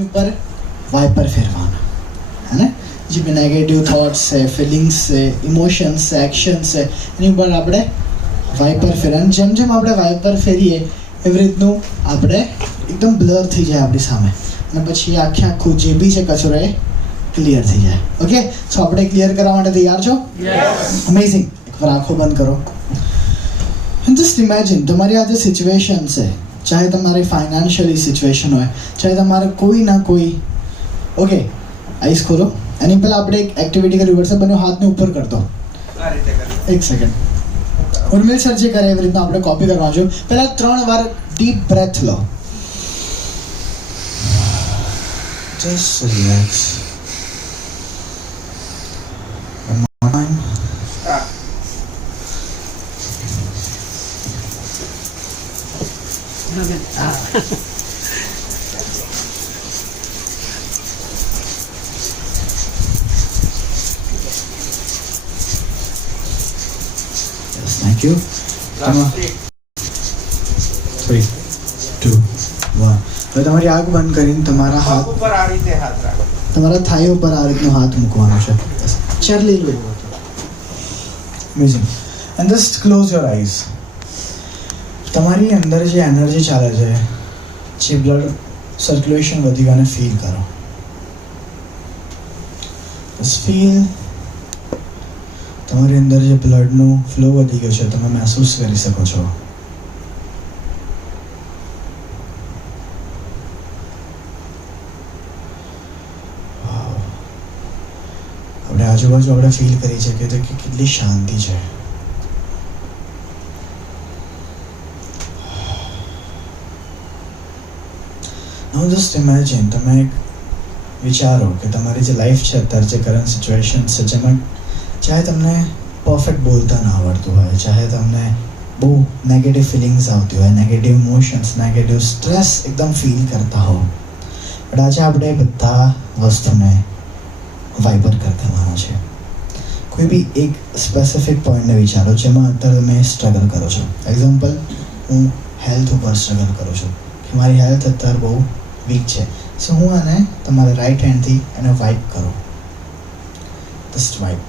ઉપર વાઇપર ફેરવાના है ને જે બી નેગેટિવ થોટ્સ છે ફિલિંગ્સ છે ઇમોશન્સ છે એક્શન્સ છે એની ઉપર આપણે વાઇપર ફેરવાનું જેમ જેમ આપણે વાઇપર ફેરીએ એવી રીતનું આપણે એકદમ બ્લર થઈ જાય આપણી સામે અને પછી આખું જે બી છે કચરો એ ક્લિયર થઈ જાય ઓકે સો આપણે ક્લિયર કરવા માટે તૈયાર છો અમેઝિંગ એકવાર આંખો બંધ કરો એન્ડ જસ્ટ ઇમેજિન તમારી આ જે સિચ્યુએશન છે ચાહે તમારી ફાઇનાન્શિયલી સિચ્યુએશન હોય ચાહે તમારે કોઈ ના કોઈ ઓકે આઈસ ખોલો એની પહેલાં આપણે એક એક્ટિવિટી કરી વોટ્સએપ બંને હાથને ઉપર કરતો એક સેકન્ડ ઉર્મિલ સર જે કરે એવી રીતના આપણે કોપી કરવાનું છે પહેલાં 3 વાર ડીપ બ્રેથ લો જસ્ટ રિલેક્સ Thank you. 3, 2, 1. હવે તમારી આંખ બંધ કરીને તમારા હાથ ઉપર આ રીતે હાથ રાખો. તમારા થાઈ ઉપર આ રીતનો હાથ મૂકવાનો છે ચેર લઈ લો amazing and just close your eyes તમારી અંદર જે એનર્જી ચાલે છે જે બ્લડ સર્ક્યુલેશન વધી ગયાને ફીલ કરો બસ ફીલ તમારી અંદર જે બ્લડનું ફ્લો વધી ગયો છે તમે મહેસૂસ કરી શકો છો આપણે આજુબાજુ આપણે ફીલ કરી શકીએ તો કે કેટલી શાંતિ છે નાઉ જસ્ટ ઇમેજિન તમે એક વિચારો કે તમારી જે લાઈફ છે અત્યારે જે કરંટ સિચ્યુએશન છે જેમાં ચાહે તમને પરફેક્ટ બોલતા ના આવડતું હોય ચાહે તમને બહુ નેગેટિવ ફિલિંગ્સ આવતી હોય નેગેટિવ ઇમોશન્સ નેગેટિવ સ્ટ્રેસ એકદમ ફીલ કરતા હો બટ આજે આપણે બધા વસ્તુને વાઇપર કરી દેવાના છે કોઈ બી એક સ્પેસિફિક પોઈન્ટને વિચારો જેમાં અત્યારે તમે સ્ટ્રગલ કરો છો એક્ઝામ્પલ હું હેલ્થ ઉપર સ્ટ્રગલ કરું છું કે મારી હેલ્થ અત્યારે બહુ વીક છે સો હું આને તમારા રાઈટ હેન્ડથી એને વાઇપ કરું જસ્ટ વાઇપ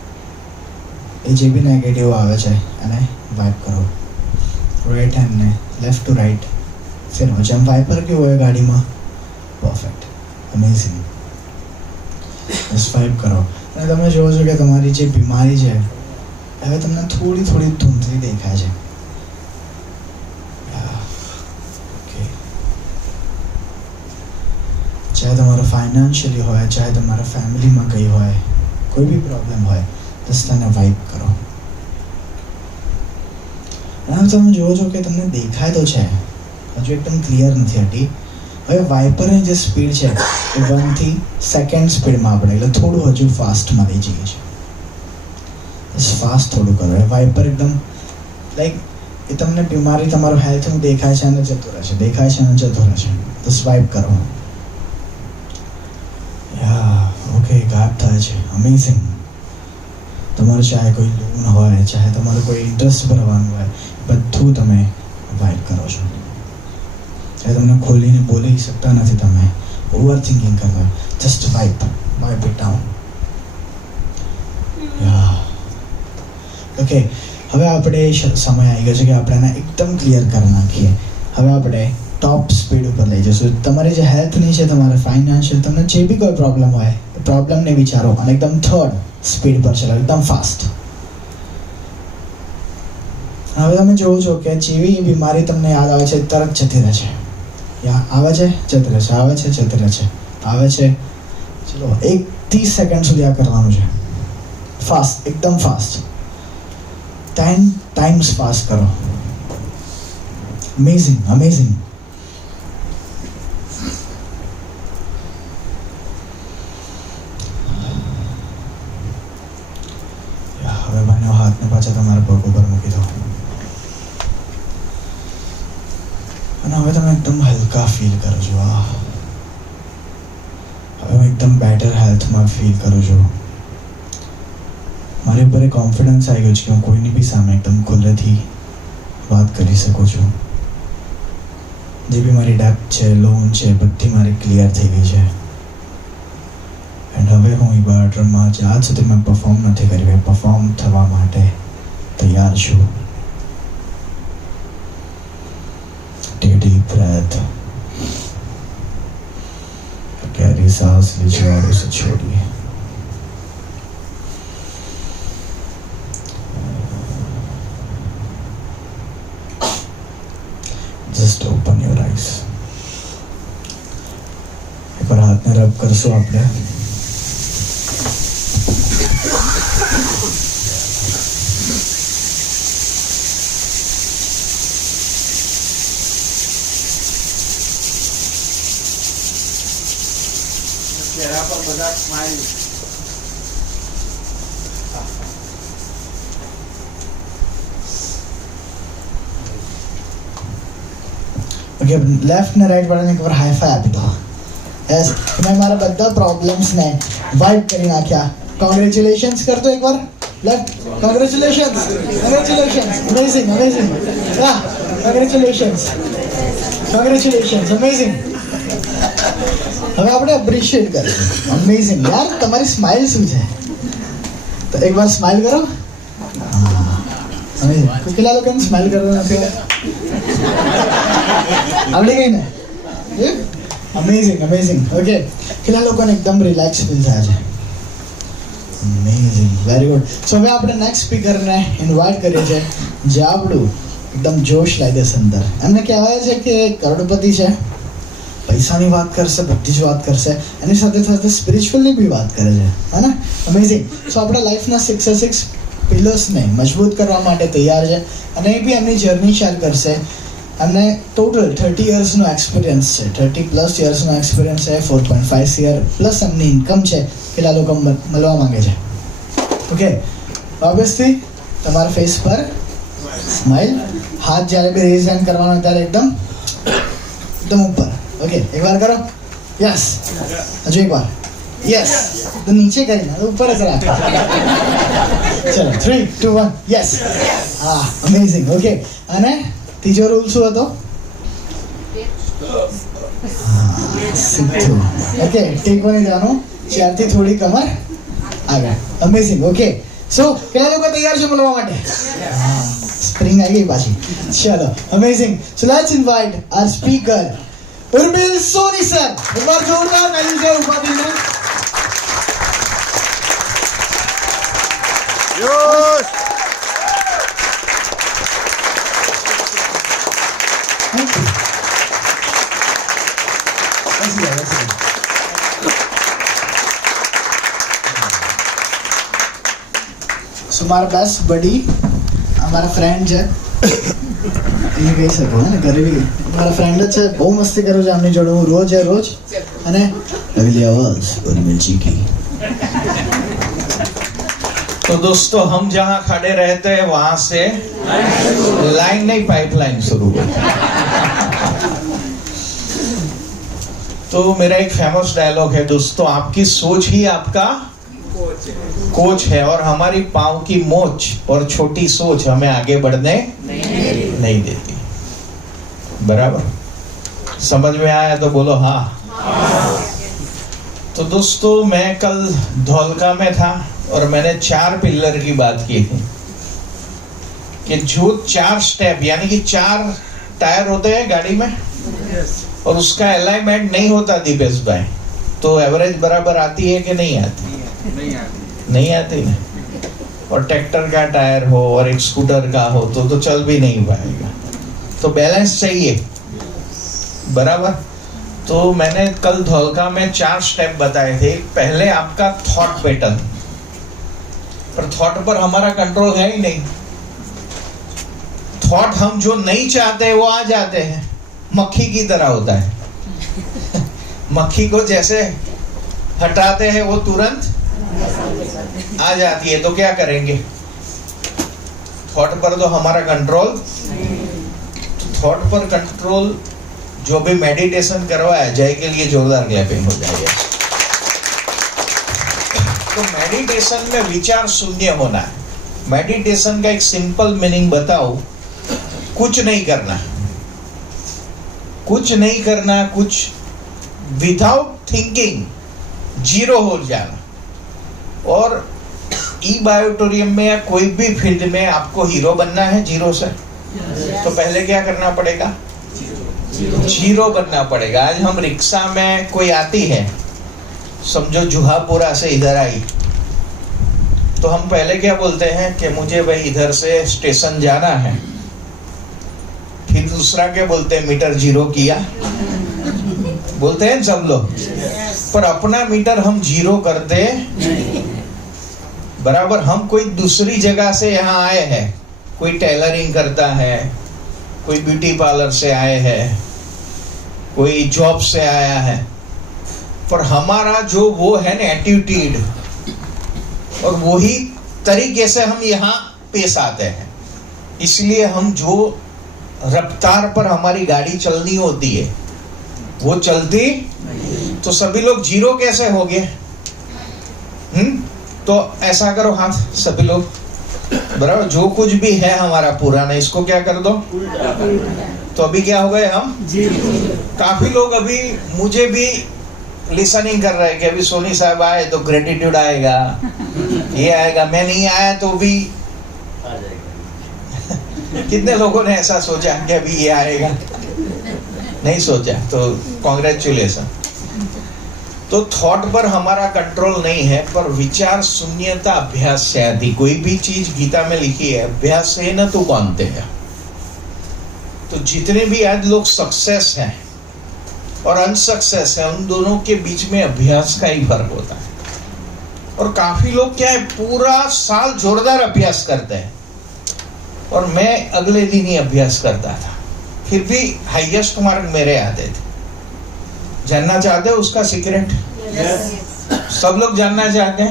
એ જે બી નેગેટિવ આવે છે એને વાઇપ કરો રાઈટ હેન્ડને લેફ્ટ ટુ રાઈટ ફેરવો જેમ વાઇપર કેવું હોય ગાડીમાં પરફેક્ટ અમેઝિંગ બસ વાઇપ કરો અને તમે જોવો છો કે તમારી જે બીમારી છે હવે તમને થોડી થોડી ધૂંધળી દેખાય છે ઓકે ચાહે તમારો ફાઇનાન્શિયલી હોય ચાહે તમારા ફેમિલીમાં કંઈ હોય કોઈ બી પ્રોબ્લેમ હોય રસ્તાને વાઇપ કરો અને તમે જોવો છો કે તમને દેખાય તો છે હજુ એકદમ ક્લિયર નથી હટી હવે વાઇપરની જે સ્પીડ છે એ 1 થી સેકન્ડ સ્પીડમાં આપણે એટલે થોડું હજુ ફાસ્ટમાં લઈ જઈએ છીએ બસ ફાસ્ટ થોડું કરો એ વાઇપર એકદમ લાઈક એ તમને બીમારી તમારું હેલ્થનું દેખાય છે અને જતો રહે છે દેખાય છે અને જતો રહે છે બસ વાઇપ કરો યા ઓકે ગાયબ થાય છે અમેઝિંગ તમારું ચાહે કોઈ લોન હોય ચાહે તમારું કોઈ ઇન્ટરેસ્ટ ભરવાનું હોય બધું તમે વાઇપ કરો છો ચાહે તમને ખોલીને બોલી શકતા નથી તમે ઓવર થિંકિંગ કરતા just wipe it down yeah okay હવે આપણે સમય આવી ગયો છે કે આપણે એને એકદમ ક્લિયર કરી નાખીએ હવે આપણે ટોપ સ્પીડ ઉપર લઈ જઈશું તમારી જે હેલ્થની છે તમારે ફાઇનાન્શિયલ તમને જે બી કોઈ પ્રોબ્લેમ હોય એ પ્રોબ્લેમને વિચારો અને એકદમ થર્ડ સ્પીડ પર ચલાવો એકદમ ફાસ્ટ હવે તમે જોવો છો કે જેવી બીમારી તમને યાદ આવે છે તરત જતી રહે છે આવે છે જતી રહે છે આવે છે જતી રહે છે આવે છે ચલો 30 સેકન્ડ સુધી આ કરવાનું છે ફાસ્ટ એકદમ ફાસ્ટ 10 ટાઈમ્સ ફાસ્ટ કરો અમેઝિંગ અમેઝિંગ હવે બંને હાથને પાછા તમારા પગ ઉપર મૂકી દો અને હવે તમે એકદમ હલકા ફીલ કરો છો હવે હું એકદમ બેટર હેલ્થમાં ફીલ કરું છું મારી ઉપર એક કોન્ફિડન્સ આવી ગયો છે કે હું કોઈની બી સામે એકદમ ખુલ્લેથી વાત કરી શકું છું જે બી મારી ડેપ્થ છે, લોન છે, બધી મારી ક્લિયર થઈ ગઈ છે. એન્ડ હવે હું એ બાળરમમાં જે આજ સુધી મેં પરફોર્મ નથી કર્યું એ પરફોર્મ થવા માટે તૈયાર છું. Take a deep breath. गहरी सांस लीजिए और उसे छोड़िए. Just open your eyes. एक बार हाथ में रब करसो आपने. चेहरा पर बड़ा स्माइल. ઓકે, લેફ્ટ ને રાઈટ વાળાને એકવાર હાઈ ફાઈ આપી દો. યસ, મેં મારા બધા પ્રોબ્લેમ્સને વાઇપ કરી નાખ્યા. કોંગ્રેચ્યુલેશન્સ કરતો એકવાર. Left, congratulations, congratulations, amazing, amazing. વાહ, કોંગ્રેચ્યુલેશન્સ, કોંગ્રેચ્યુલેશન્સ, અમેઝિંગ. હવે આપણે એપ્રિશિએટ કરીશું. અમેઝિંગ યાર, તમારી સ્માઇલ શું છે? તો એકવાર સ્માઇલ કરો. અમેઝિંગ. કેટલા લોકોને સ્માઇલ કરતા નથી આવડી ગઈ ને? Amazing, amazing. ઓકે, કેટલા લોકોને એકદમ રિલેક્સ ફીલ થયા છે? Amazing, very good. સો હવે આપણે નેક્સ્ટ સ્પીકરને ઇન્વાઇટ કરીએ છીએ જે આપણું એકદમ જોશ લાવી દેશે અંદર. એમને કહેવાય છે કે કરોડપતિ છે, પૈસાની વાત કરશે, બધી જ વાત કરશે, એની સાથે સાથે સ્પિરિચ્યુઅલની બી વાત કરે છે, હે ને? અમેઝિંગ. સો આપણા લાઈફના 6 પિલર્સને મજબૂત કરવા માટે તૈયાર છે અને એ બી એમની જર્ની શેર કરશે. એમને ટોટલ 30 યર્સનો એક્સપિરિયન્સ છે, 30+ યર્સનો એક્સપિરિયન્સ છે, 4.5 CR પ્લસ એમની ઇન્કમ છે. કેટલા લોકો મળવા માંગે છે? ઓકે, ઓબ્વિયસલી તમારા ફેસ પર સ્માઇલ, હાથ જ્યારે બી રેઝ હેન્ડ કરવાનો ત્યારે એકદમ ઉપર. ઓકે, એકવાર કરો. યસ, હજુ એકવાર. યસ, તો નીચે કરીને ઉપર જ રાખ. ચલો 3, 2, 1. યસ. હા, અમેઝિંગ. ઓકે, અને ત્રીજો રૂલ શું હતો? સીધું. ઓકે, ટેકો નહીં જવાનું, ચારથી થોડી કમર આગળ. અમેઝિંગ. ઓકે, સો કેટલા લોકો તૈયાર છે બોલવા માટે? સ્પ્રિંગ આવી ગઈ પાછી. ચલો, amazing. So let's invite our speaker Urmil Soni sir. એક વાર જોરદાર તાલી છે ઉપાધિને. જોશ. સો મારા બેસ્ટ બડી, અમારા ફ્રેન્ડ છે, એ કહી શકો ને, ઘરે બી મારા ફ્રેન્ડ જ છે. બહુ મસ્તી કરું છું આમની જોડે હું રોજ. અને અગલી आवाज उर्मिल जी की. तो दोस्तों, हम जहां खड़े रहते हैं वहां से लाइन नहीं पाइपलाइन शुरू हुई. तो मेरा एक फेमस डायलॉग है दोस्तों, आपकी सोच ही आपका कोच है और हमारी पाँव की मोच और छोटी सोच हमें आगे बढ़ने नहीं देती. बराबर? समझ में आया तो बोलो हाँ. तो दोस्तों, मैं कल धौलका में था और मैंने 4 पिलर की बात की थी कि जो 4 स्टेप यानी कि 4 टायर होते हैं गाड़ी में और उसका अलाइनमेंट नहीं होता दीपेश भाई, तो एवरेज बराबर आती है कि नहीं आती? नहीं आती ना. और ट्रैक्टर का टायर हो और एक स्कूटर का हो तो चल भी नहीं पाएगा. तो बैलेंस चाहिए. बराबर? तो मैंने कल धौलका में 4 स्टेप बताए थे. पहले आपका थॉट पैटर्न, पर थॉट पर हमारा कंट्रोल है ही नहीं. थॉट हम जो नहीं चाहते वो आ जाते हैं. मक्खी की तरह होता है. मक्खी को जैसे हटाते हैं वो तुरंत आ जाती है. तो क्या करेंगे? थॉट पर तो हमारा कंट्रोल. थॉट पर कंट्रोल जो भी मेडिटेशन करवाया, जय के लिए जोरदार क्लैपिंग हो जाएगा. तो मेडिटेशन में विचार शून्य होना है. मेडिटेशन का एक सिंपल मीनिंग बताओ, कुछ नहीं करना. कुछ नहीं करना, कुछ विदाउट थिंकिंग जीरो हो जाना। और ई बायोटोरियम में या कोई भी फील्ड में आपको हीरो बनना है जीरो से, तो पहले क्या करना पड़ेगा? जीरो बनना पड़ेगा। आज हम रिक्शा में कोई आती है, समझो जुहापुरा से इधर आई, तो हम पहले क्या बोलते हैं कि मुझे भाई इधर से स्टेशन जाना है। फिर दूसरा क्या बोलते हैं? मीटर जीरो किया, बोलते हैं सब लोग। पर अपना मीटर हम जीरो करते बराबर। हम कोई दूसरी जगह से यहाँ आए हैं, कोई टेलरिंग करता है, कोई ब्यूटी पार्लर से आए हैं, कोई जॉब से आया है, पर हमारा जो वो है ना एटीट्यूड, और वही तरीके से हम यहाँ पेश आते हैं। इसलिए हम जो रफ्तार पर हमारी गाड़ी चलनी होती है वो चलती, तो सभी लोग जीरो कैसे हो गए? तो ऐसा करो हाथ सभी लोग, बराबर। जो कुछ भी है हमारा पुराना, इसको क्या कर दो, तो अभी क्या हो गए हम जीरो। काफी लोग अभी मुझे भी लिसनिंग कर रहे हैं कि अभी सोनी साहब आए तो ग्रेटिट्यूड आएगा, ये आएगा, मैं नहीं आया तो भी कितने लोगों ने ऐसा सोचा कि अभी ये आएगा? नहीं सोचा, तो कॉन्ग्रेचुलेशन। तो थॉट पर हमारा कंट्रोल नहीं है, पर विचार शून्यता अभ्यास से आती। कोई भी चीज गीता में लिखी है, अभ्यास से न तो कौनते हैं। तो जितने भी आज लोग सक्सेस हैं और अनसक्सेस है, उन दोनों के बीच में अभ्यास का ही फर्क होता है। और काफी लोग क्या है, पूरा साल जोरदार अभ्यास करते हैं, और मैं अगले दिन ही अभ्यास करता था, फिर भी हाईएस्ट मार्क मेरे आते थे। जानना चाहते हो उसका सीक्रेट? सब लोग जानना चाहते हैं?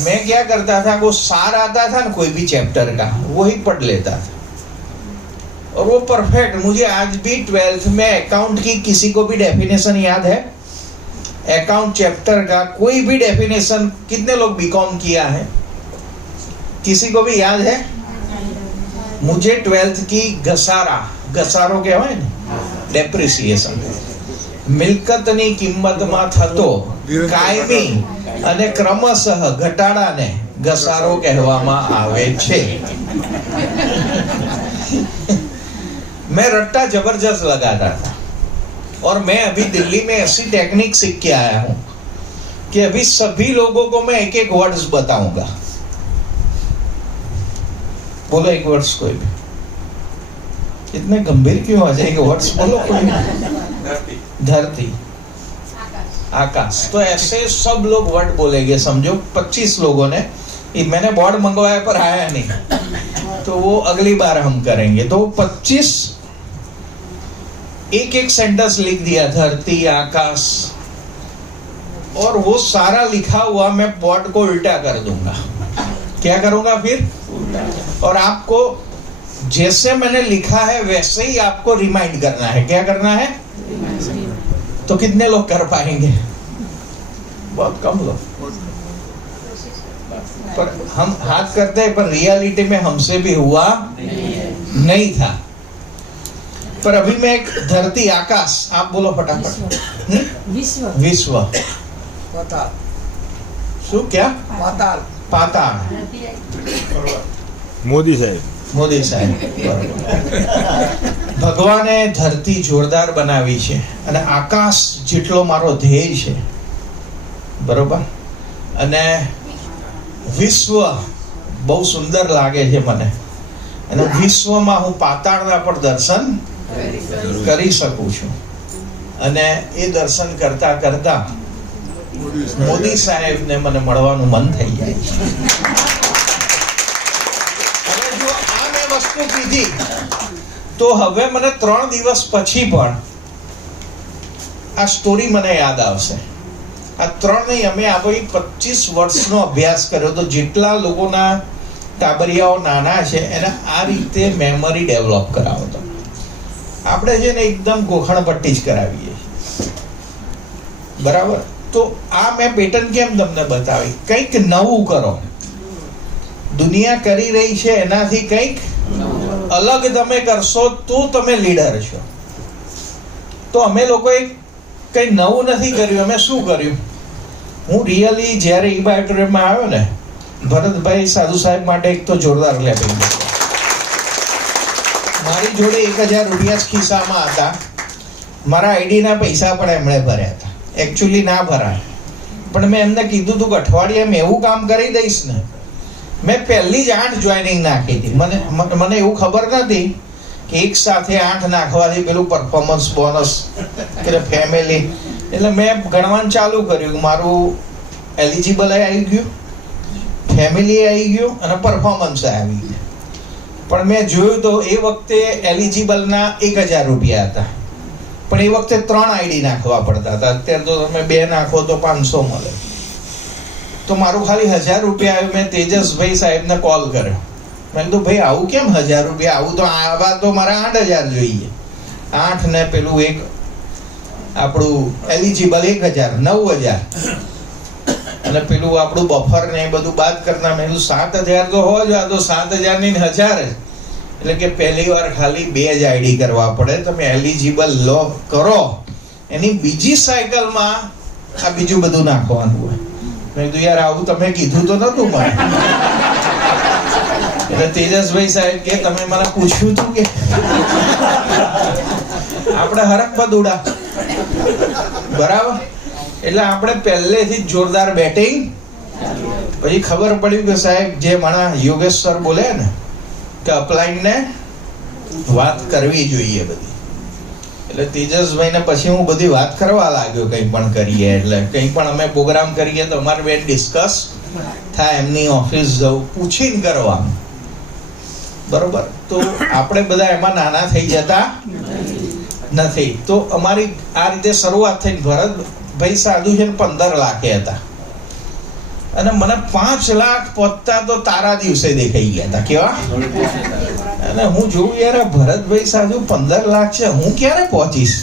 मैं क्या करता था, वो सार आता था ना कोई भी चैप्टर का, वही पढ़ लेता था, और वो परफेक्ट। मुझे आज भी 12th में अकाउंट की किसी को भी डेफिनेशन याद है? अकाउंट चैप्टर का कोई भी डेफिनेशन, कितने लोग बीकॉम किया है? किसी को भी याद है? मुझे 12th की घसारो કહેવાય ને, ડેપ્રિસિએશન, મિલકતની કિંમતમાં થતો કાયમી અને ક્રમશઃ ઘટાડાને ઘસારો કહેવામાં આવે છે। मैं रट्टा जबरदस्त लगाता था, और मैं अभी दिल्ली में ऐसी टेक्निक सीख के आया हूं कि अभी सभी लोगों को मैं एक एक वर्ड्स बताऊंगा। बोलो एक वर्ड्स कोई भी। इतने गंभीर क्यों आ जाएंगे? वर्ड्स बोलो कोई। धरती, आकाश। तो ऐसे सब लोग वर्ड बोलेंगे। समझो 25 लोगों ने, मैंने बोर्ड मंगवाया पर आया नहीं, तो वो अगली बार हम करेंगे। तो 25 एक एक सेंटेंस लिख दिया, धरती, आकाश, और वो सारा लिखा हुआ मैं बोर्ड को उल्टा कर दूंगा। क्या करूंगा फिर? और आपको जैसे मैंने लिखा है वैसे ही आपको रिमाइंड करना है। क्या करना है? तो कितने लोग कर पाएंगे? बहुत कम लोग। पर हम हाथ करते हैं, पर रियलिटी में हमसे भी हुआ नहीं था। पर अभी मैं एक धरती, आकाश, आप बोलो फटाफट। विश्व, विश्व, પાતાળ, શું? क्या? પાતાળ, પાતાળ, મોદી સાહેબ, મોદી સાહેબ, ભગવાને ધરતી જોરદાર બનાવી છે, અને આકાશ જેટલો મારો ધ્યેય છે, બરોબર, અને વિશ્વ બહુ સુંદર લાગે છે મને, અને વિશ્વમાં હું પાતાળના પણ દર્શન કરી શકું છું, અને એ દર્શન કરતા કરતા મોદી સાહેબને મને મળવાનું મન થઈ જાય છે। હવે જો આ મેં વસ્તુ કીધી, તો હવે મને 3 દિવસ પછી પણ આ સ્ટોરી મને યાદ આવશે। આ 3 નહીં, અમે આ ભાઈ 25 વર્ષનો અભ્યાસ કર્યો, તો જેટલા લોકોના ટાબરિયાઓ નાના છે એને આ રીતે મેમરી ડેવલપ કરાવો। તો આપણે છે ને એકદમ ગોખણપટ્ટી જ કરાવીએ, બરાબર। તો આ મેં પેટર્ન કેમ તમને બતાવી? કંઈક નવું કરો। દુનિયા કરી રહી છે એનાથી કંઈક અલગ તમે કરશો તો તમે લીડર છો। તો અમે લોકોએ કંઈ નવું નથી કર્યું. અમે શું કર્યું, હું રિયલી જ્યારે ઈબા ઓડિટોરિયમમાં આવ્યો ને, ભરતભાઈ સાધુ સાહેબ માટે એક તો જોરદાર ક્લેપિંગ. મારી જોડે 1000 રૂપિયા ખિસ્સામાં હતા. મારા આઈડીના પૈસા પણ એમણે ભર્યા હતા. એકચ્યુઅલી ના ભરાય, પણ મેં એમને કીધું હતું કે અઠવાડિયામાં એવું કામ કરી દઈશ ને. મેં પહેલી જ 8 જોઈનિંગ નાખી હતી. મને એવું ખબર નથી કે એક સાથે 8 નાખવાથી પેલું પરફોર્મન્સ બોનસ એટલે ફેમિલી, એટલે મેં ગણવાનું ચાલુ કર્યું. મારું એલિજિબલ આવી ગયું, ફેમિલી આવી ગયું અને પરફોર્મન્સ આવી ગયું. પણ મેં જોયું તો એ વખતે એલિજિબલના 1000 રૂપિયા હતા, પણ એ વખતે 3 આઈડી નાખવા પડતા હતા. અત્યારે તો તમે 2 નાખો તો 500 મળે. તો મારું ખાલી 1000 રૂપિયા આવ્યું. મેં તેજસભાઈ સાહેબને કોલ કર્યો. મેં કીધું ભાઈ આવું કેમ 1000 રૂપિયા? આવું તો આવા તો મારા 8000 જોઈએ. 8 ને પેલું એક આપણું એલિજિબલ 1000, 9000 અને પેલું આપણું બફર ને એ બધું બાદ કરતા. મેં કીધું 7000 તો હોવા જોઈએ. આ તો 7000 ની 1000 જ. એટલે કે પહેલી વાર ખાલી 2 જ આઈડી કરવા પડે. તમે એલિજિબલ લો કરો, એની બીજી સાયકલમાં આ બીજું બધું નાખવાનું હોય. મેં કીધું યાર આવું તમે કીધું તો નતું મને. એટલે તેજસભાઈ સાહેબ કે તમે મને પૂછ્યું હતું કે આપણે હરખ બદુડા બરાબર. એટલે આપણે પહેલેથી જ જોરદાર બેટિંગ. પછી ખબર પડ્યું કે સાહેબ જે મારા યોગેશ સર બોલે ને કે અપલાઈનને વાત કરવી જોઈએ બધી. એટલે તેજસભાઈને પછી હું બધી વાત કરવા લાગ્યો. કંઈ પણ કરીએ એટલે કંઈ પણ અમે પ્રોગ્રામ કરીએ તો અમારે બે ડિસ્કસ થાય. એમની ઓફિસ જવું, પૂછીને કરવાનું, બરોબર. તો આપણે બધા એમાં નાના થઈ જતા નથી. તો અમારી આ રીતે શરૂઆત થઈ. ભરતભાઈ સાધુ છે 15 લાખે હતા અને મને 5 લાખ પહોંચતા તો તારા દિવસે દેખાઈ ગયા હતા. કેવા? અને હું જોઉં યાર ભરતભાઈ સાધુ 15 લાખ છે, હું ક્યારે પહોંચીશ?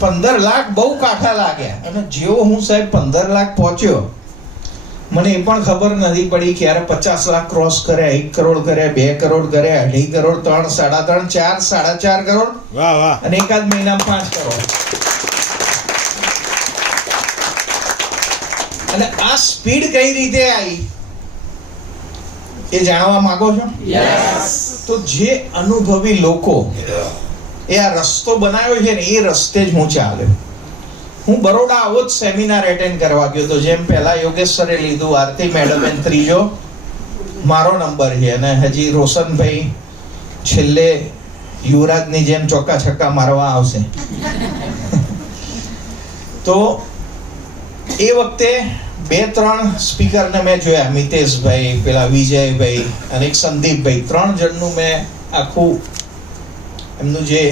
15 લાખ બહુ કાઠા લાગ્યા. અને જેવો હું સાહેબ 15 લાખ પહોંચ્યો, મને એ પણ ખબર નથી પડી ક્યારે 50 લાખ ક્રોસ કર્યા, 1 કરોડ કર્યા, 2 કરોડ કર્યા, 2.5 કરોડ, 3, 3.5, 4, 4.5 કરોડ. વાહ વાહ. અને એકાદ મહિનામાં 5 કરોડ. અને આ સ્પીડ કઈ રીતે આવી એ જાણવા માંગો છો? યસ. તો જે અનુભવી લોકો એ આ રસ્તો બનાવ્યો છે ને, એ રસ્તે જ હું ચાલ્યો. હું બરોડા આવો જ સેમિનાર એટેન્ડ કરવા ગયો તો. જેમ પહેલા યોગેશ સરે લીધું, આરતી મેડમ, ત્રીજો મારો નંબર છે. અને હજી રોશનભાઈ છેલ્લે યુવરાજની જેમ ચોક્કા છક્કા મારવા આવશે. તો એ વખતે 2-3 સ્પીકરને મેં જોયા. મિતેશભાઈ, પેલા વિજયભાઈ અને એક સંદીપભાઈ, 3 જણનું મેં આખું એમનું જે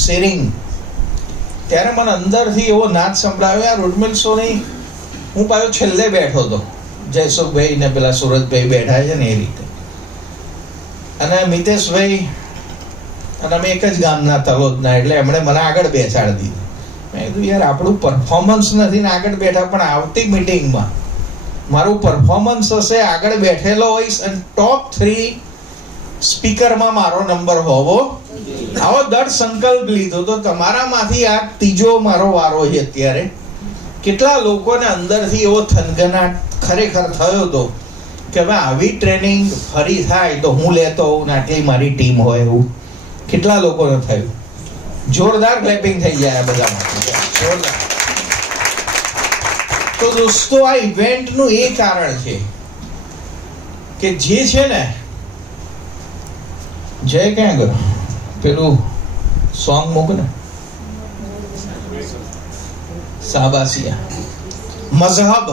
શેરિંગ. ત્યારે મને અંદરથી એવો નાદ સંભળાયો, યાર ઉર્મિલ સોની. હું પાછો છેલ્લે બેઠો હતો, જયસુખભાઈ ને પેલા સુરતભાઈ બેઠા છે ને એ રીતે. અને મિતેશભાઈ અને અમે એક જ ગામના તલોદના, એટલે એમણે મને આગળ બેસાડી દીધું. મેં કીધું યાર આપણું પરફોર્મન્સ નથી ને આગળ બેઠા, પણ આવતી મિટિંગમાં મારું પરફોર્મન્સ હશે, આગળ બેઠેલો હોઈશ અને ટોપ 3 સ્પીકરમાં મારો નંબર હોવો. આવો દૃઢ સંકલ્પ લીધો. તો તમારામાંથી આ ત્રીજો મારો વારો છે અત્યારે. કેટલા લોકોને અંદરથી એવો થનગનાટ ખરેખર થયો હતો કે હવે આવી ટ્રેનિંગ ફરી થાય તો હું લેતો હોઉં ને આટલી મારી ટીમ હોય એવું? કેટલા લોકોને થયું? જોરદાર ક્લેપિંગ થઈ જાય બધા માટે. તો દોસ્તો આ ઇવેન્ટનું એ કારણ છે કે જે છે ને, જય ક્યાં ગયો? પેલું સોંગ મૂક ને, સાબાસિયા. મઝહબ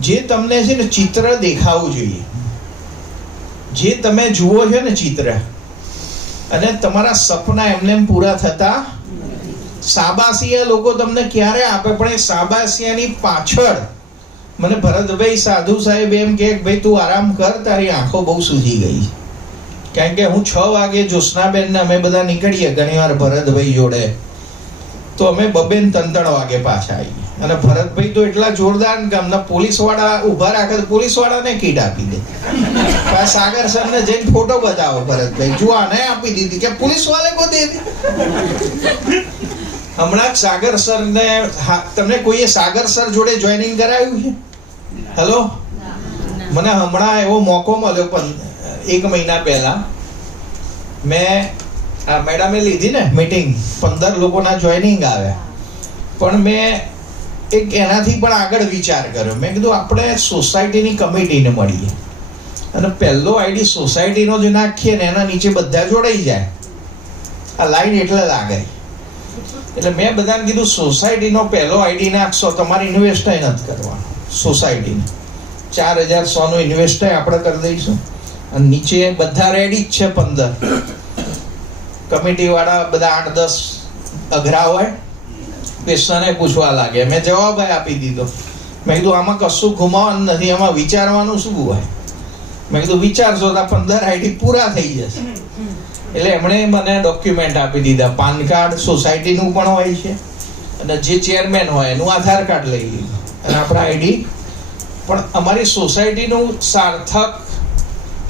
જે તમને છે ને ચિત્ર દેખાવું જોઈએ, જે તમે જુઓ છો ને ચિત્ર, અને તમારા સપના એમને પૂરા થતા. સાબાસિયા લોકો તમને ક્યારે આપે, પણ એ સાબાસિયાની પાછળ મને ભરતભાઈ સાધુ સાહેબ એમ કે ભાઈ તું આરામ કર, તારી આંખો બહુ સૂજી ગઈ. કારણ કે હું 6 વાગે જ્યોત્સનાબેન ને અમે બધા નીકળીએ ઘણી વાર ભરતભાઈ જોડે, તો અમે 2-3 વાગે પાછા આવીએ. અને ભરતભાઈ તો એટલા જોરદાર કે અમને પોલીસ વાળા ઉભા રાખે તો પોલીસ વાળાને કીટ આપી દે. સાગર સર ને જઈને ફોટો બતાવો ભરતભાઈ, જો આને આપી દીધી કે પોલીસ વાળે કો દે દી. હમણાં જ સાગર સર ને તમને કોઈએ સાગર સર જોડે જોઈનિંગ કરાવ્યું છે? હેલો, મને હમણાં એવો મોકો મળ્યો પણ 1 મહિના પહેલા મેં આ મેડમે લીધી ને મીટિંગ, 15 લોકોના જોઈનિંગ આવ્યા. પણ મેં એક એનાથી પણ આગળ વિચાર કર્યો. મેં કીધું આપણે સોસાયટીની કમિટીને મળીએ અને પહેલો આઈડી સોસાયટીનો જ નાખીએ ને એના નીચે બધા જોડાઈ જાય. આ લાઈન એટલે લાગે. એટલે મેં બધાને કીધું સોસાયટીનો પહેલો આઈડી નાખશો, તમારે ઇન્વેસ્ટ નથી કરવાનો. સોસાયટીને 4100 નું ઇન્વેસ્ટ આપણે કરી દઈશું અને નીચે બધા રેડી જ છે. 15 કમિટી વાળા બધા 8-10 અઘરા હોય, ક્વેશ્ચને પૂછવા લાગે. મેં જવાબ આપી દીધો. મેં કીધું આમાં કશું ગુમાવવાનું નથી, આમાં વિચારવાનું શું હોય. મેં કીધું વિચારશો તો 15 આઈડી પૂરા થઈ જશે. એટલે એમણે મને ડોક્યુમેન્ટ આપી દીધા. પાન કાર્ડ સોસાયટીનું પણ હોય છે અને જે ચેરમેન હોય એનું આધાર કાર્ડ લઈ લીધું અને આપણા આઈડી પણ. અમારી સોસાયટીનું સાર્થક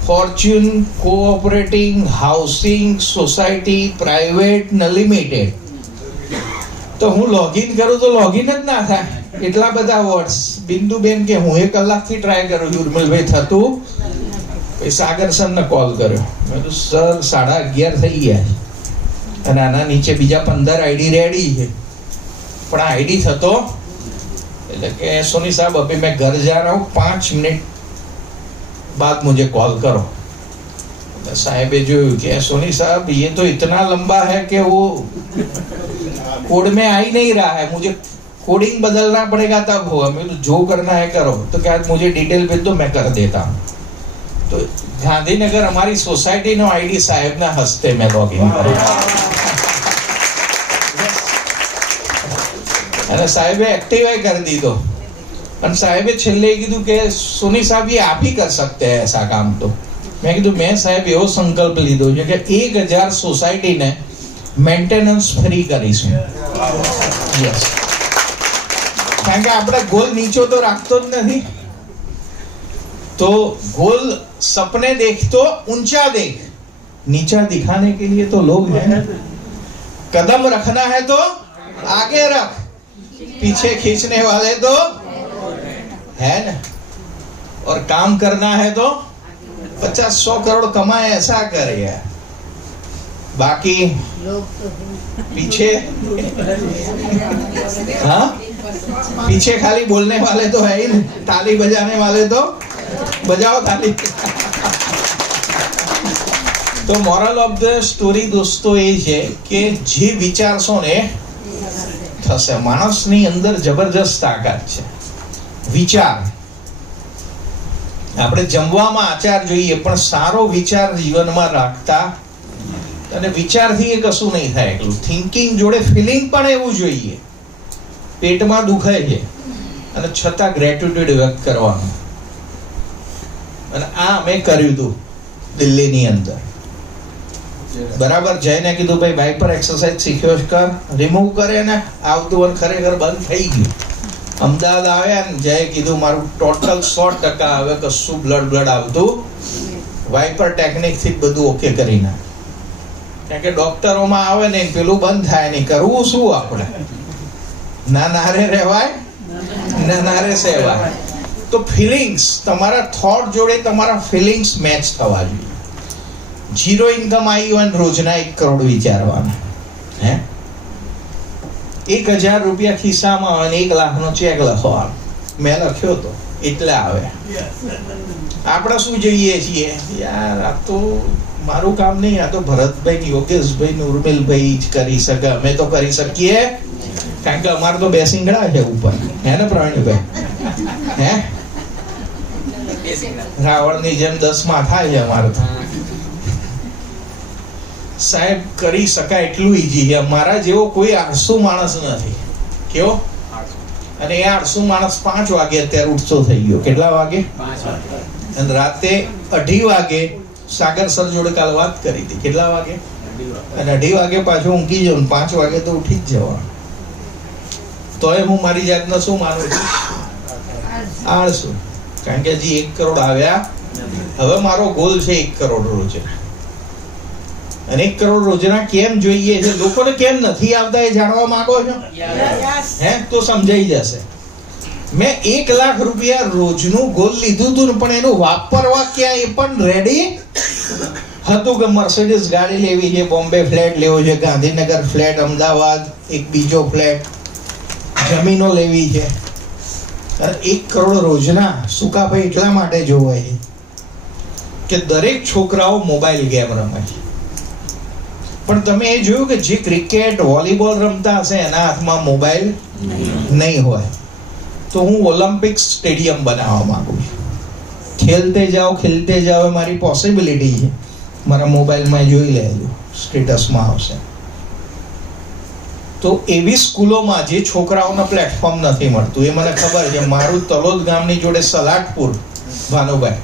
Fortune cooperating housing society private ને લિમિટેડ. તો હું લોગિન કરું તો લોગિન જ ના થાય, એટલા બધા વર્ડ્સ. બિંદુબેન કે હું 1 કલાકથી ટ્રાય કરું છું, ઉર્મિલભાઈ થતું. પછી સાગર સરને કોલ કર્યો. મેં કીધું સર 11:30 થઈ ગયા અને આના નીચે બીજા 15 આઈડી રેડી છે પણ આ આઈડી થતો. એટલે કે સોની સાहब अभी मैं घर जा रहा हूँ, 5 मिनट बाद मुझे कॉल करो. साहेबे જોયું કે सोनी साहब ये तो इतना लंबा है कि वो कोड में आ ही नहीं रहा है, मुझे कोडिंग बदलना पड़ेगा तब होगा. मैं तो जो करना है करो. तो क्या मुझे डिटेल भेज दो, मैं कर देता हूँ. तो गांधीनगर हमारी सोसाइटी नो आईडी साहेब ना हस्ते में लॉगिन કર્યો અને સાહેબે એક્ટિવાઈ કરી દીધો. અને સાહેબે છેલ્લે કીધું કે સોની સાहब ये आप ही कर सकते हैं ऐसा काम. तो મેં કીધું મેં સાહેબ એવો સંકલ્પ લીધો છે કે 1000 સોસાયટીને મેન્ટેનન્સ ફ્રી કરીશું. યસ, કારણ કે આપણે ગોલ નીચો તો રાખતો જ નથી. तो गोल सपने देख तो ऊंचा देख, नीचा दिखाने के लिए तो लोग हैं. कदम रखना है तो आगे रख, पीछे खींचने वाले तो है ना. और काम करना है तो 50-100 करोड़ कमाए ऐसा करे यार. बाकी पीछे हाँ, पीछे खाली बोलने वाले तो है ही नहीं, ताली बजाने वाले तो बजाओ ताली. तो मोरल ऑफ द स्टोरी दोस्तों એ છે કે જે વિચારશો ને થશે. માણસની અંદર જબરજસ્ત તાકાત છે. વિચાર, આપણે જમવામાં આચાર જોઈએ પણ સારો વિચાર જીવનમાં રાખતા. અને વિચારથી એ કશું નહીં થાય એકલું. થિંકિંગ જોડે ફિલિંગ પણ એવું જોઈએ. પેટમાં દુખે છે અને છતાં ગ્રેટિટ્યુડ વ્યક્ત કરવાનું. અને આ મેં કર્યું હતું દિલ્હીની અંદર. બરાબર જઈને કીધું ભાઈ બાઇક પર એક્સરસાઇઝ શીખ્યો કર, રિમૂવ કરે ને આવતું અને ખરેખર બંધ થઈ ગયું. અમદાવાદ આવ્યા ને જય કીધું મારું ટોટલ 100% આવે, કશું બ્લડ આવતું. વાઇપર ટેકનિક થી બધું ઓકે કરી નાખ. કારણ કે ડોક્ટરોમાં આવે ને પેલું બંધ થાય નહીં. કરવું શું આપણે? ના નારે રહેવાય, ના નારે સેવાય. તો ફિલિંગ્સ, તમારા થોટ જોડે તમારા ફિલિંગ્સ મેચ થવા જોઈએ. 0 ઇન્કમ આવી હોય ને રોજના 1 કરોડ વિચારવાના. હે 1000 રૂપિયા ખિસ્સામાં આવે ને 1 લાખનો ચેક લખવાનો. મેં લખ્યો તો એટલે આવે. આપણે શું જોઈએ છીએ યાર, આ તો મારું કામ નહીં, આ તો ભરતભાઈ, યોગેશભાઈ, ઉર્મિલભાઈ જ કરી શકે, અમે તો કરી શકીએ. કારણ કે અમારે તો 2 સિંગડા છે ઉપર, હે ને પ્રવીણભાઈ? હે રાવણની જેમ 10 માથા છે અમારે તો. સાહેબ કરી શકાય એટલું ઈજી છે. મારા જેવો કોઈ આળસુ માણસ નથી. કેવો? અને એ આળસુ માણસ 5 વાગે અત્યારે ઉઠતો થઈ ગયો. કેટલા વાગે? 5 વાગે. અને રાતે 2:30 વાગે સાગર સર જોડે કાલ વાત કરી હતી. કેટલા વાગે? 2:30 વાગે. અને 2:30 વાગે પાછો ઊંઘી જવાનું, 5 વાગે તો ઉઠી જ જવાનું. તોય હું મારી જાતને શું માનું છું? આળસુ. કારણ કે હજી 1 કરોડ આવ્યા. હવે મારો ગોલ છે 1 કરોડ રોજના. અને 1 કરોડ રોજના કેમ જોઈએ છે, લોકોને કેમ નથી આવતા એ જાણવા માંગો છો? હે, તો સમજાઈ જશે. મેં 1 લાખ રૂપિયા રોજનું ગોલ લીધું હતું, પણ એનું વાપરવા ક્યાં એ પણ રેડી હતું કે મર્સિડીઝ ગાડી લેવી છે, બોમ્બે ફ્લેટ લેવો છે, ગાંધીનગર ફ્લેટ, અમદાવાદ એક બીજો ફ્લેટ, જમીનો લેવી છે. અને 1 કરોડ રોજના સુકાભાઈ એટલા માટે જોવાય છે કે દરેક છોકરાઓ મોબાઈલ ગેમ રમે છે. પણ તમે એ જોયું કે જે ક્રિકેટ વોલીબોલ રમતા હશે એના હાથમાં મોબાઈલ નહીં હોય. તો હું ઓલિમ્પિક સ્ટેડિયમ બનાવવા માંગુ છું. ખેલતે જાઓ મારી પોસિબિલિટી છે. મારા મોબાઈલમાં જોઈ લેજો, સ્ટેટસમાં આવશે. તો એવી સ્કૂલોમાં જે છોકરાઓને પ્લેટફોર્મ નથી મળતું, એ મને ખબર છે. મારું તલોદ ગામની જોડે સલાટપુર ભાનુભાઈ,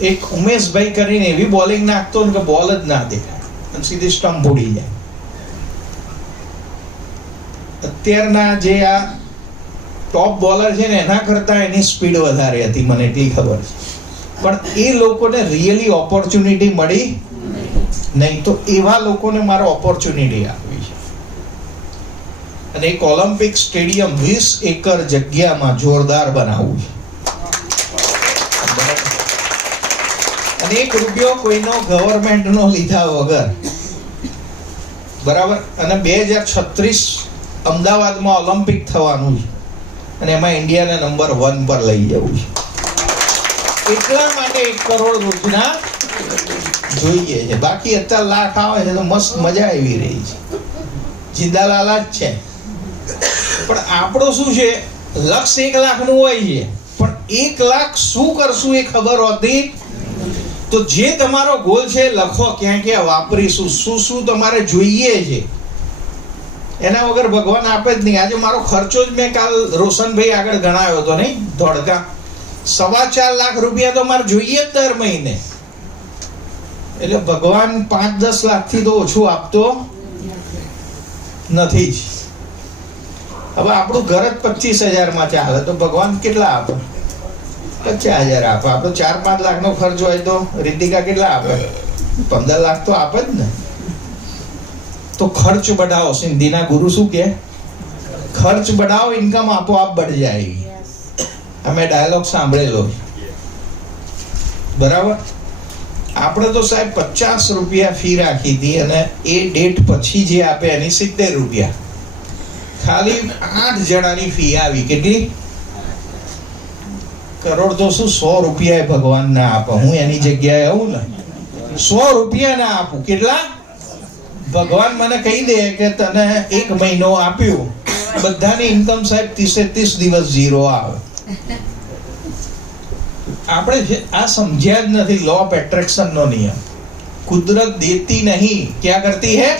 એક ઉમેશભાઈ કરીને એવી બોલિંગ નાખતો ને કે બોલ જ ના દેખાય અને સીધી સ્ટમ્પ ઉડી જાય. અત્યારના જે આ ટોપ બોલર છે ને એના કરતા એની સ્પીડ વધારે હતી, મને એટલી ખબર છે. પણ એ લોકોને રિયલી ઓપોર્ચ્યુનિટી મળી નહીં. તો એવા લોકોને મારે ઓપોર્ચ્યુનિટી આપવી છે. અને એક ઓલિમ્પિક સ્ટેડિયમ 20 એકર જગ્યામાં જોરદાર બનાવવું છે. અને 1 રૂપિયો કોઈનો ગવર્મેન્ટનો લીધા વગર, બરાબર. અને 2036 અમદાવાદમાં ઓલિમ્પિક થવાનું છે અને એમાં ઇન્ડિયાને નંબર 1 પર લઈ જવું છે. એટલા માટે 1 કરોડ રોજના જોઈએ છે. બાકી અત્યારે લાખ આવે છે તો મસ્ત મજા આવી રહી છે, જિંદાલાલા જ છે. પણ આપણો શું છે, લક્ષ્ય 1 લાખનું હોય છે, પણ 1 લાખ શું કરશું એ ખબર હોતી. તો જે તમારો ગોલ છે લખો, ક્યાં ક્યાં વાપરીશું, શું શું તમારે જોઈએ છે. એના વગર ભગવાન આપે જ નહીં. આજે મારો ખર્ચો જ મેં કાલ રોશનભાઈ આગળ ગણાયો હતો, નહીં ધોળકા, 4.25 લાખ રૂપિયા તો મારે જોઈએ જ દર મહિને. એટલે ભગવાન 5-10 લાખથી તો ઓછું આપતો નથી જ. હવે આપણું ઘર જ 25,000 ચાલે તો ભગવાન કેટલા આપે? 50,000 આપે. આપણો 4-5 લાખનો ખર્ચ હોય તો રીતિકા કેટલા આપે? 15 લાખ તો આપે જ ને. તો ખર્ચ बढ़ाओ, સિંધીના ગુરુ શું કે? ખર્ચ बढ़ाओ, ઇન્કમ આપોઆપ बढ़ जाएगी. અમે ડાયલોગ સાંભળેલો, બરાબર. આપણે તો સાહેબ 50 રૂપિયા ફી રાખી હતી અને એ ડેટ પછી જે આપે એની 70 રૂપિયા. ખાલી 8 જણાની ફી આવી. કેટલી? કરોડ તો શું 100 રૂપિયા ભગવાન ના આપે. હું એની જગ્યાએ આવું ને 100 રૂપિયા ના આપું. કેટલા? ભગવાન મને કહી દે કે તને 1 મહિનો આપ્યું, બધાની ઇન્કમ સાહેબ 30 દિવસ 0 આવે. આપણે આ સમજ્યા જ નથી લો ઓફ એટ્રેક્શન નો નિયમ. કુદરત દેતી નહીં, ક્યાં કરતી હે?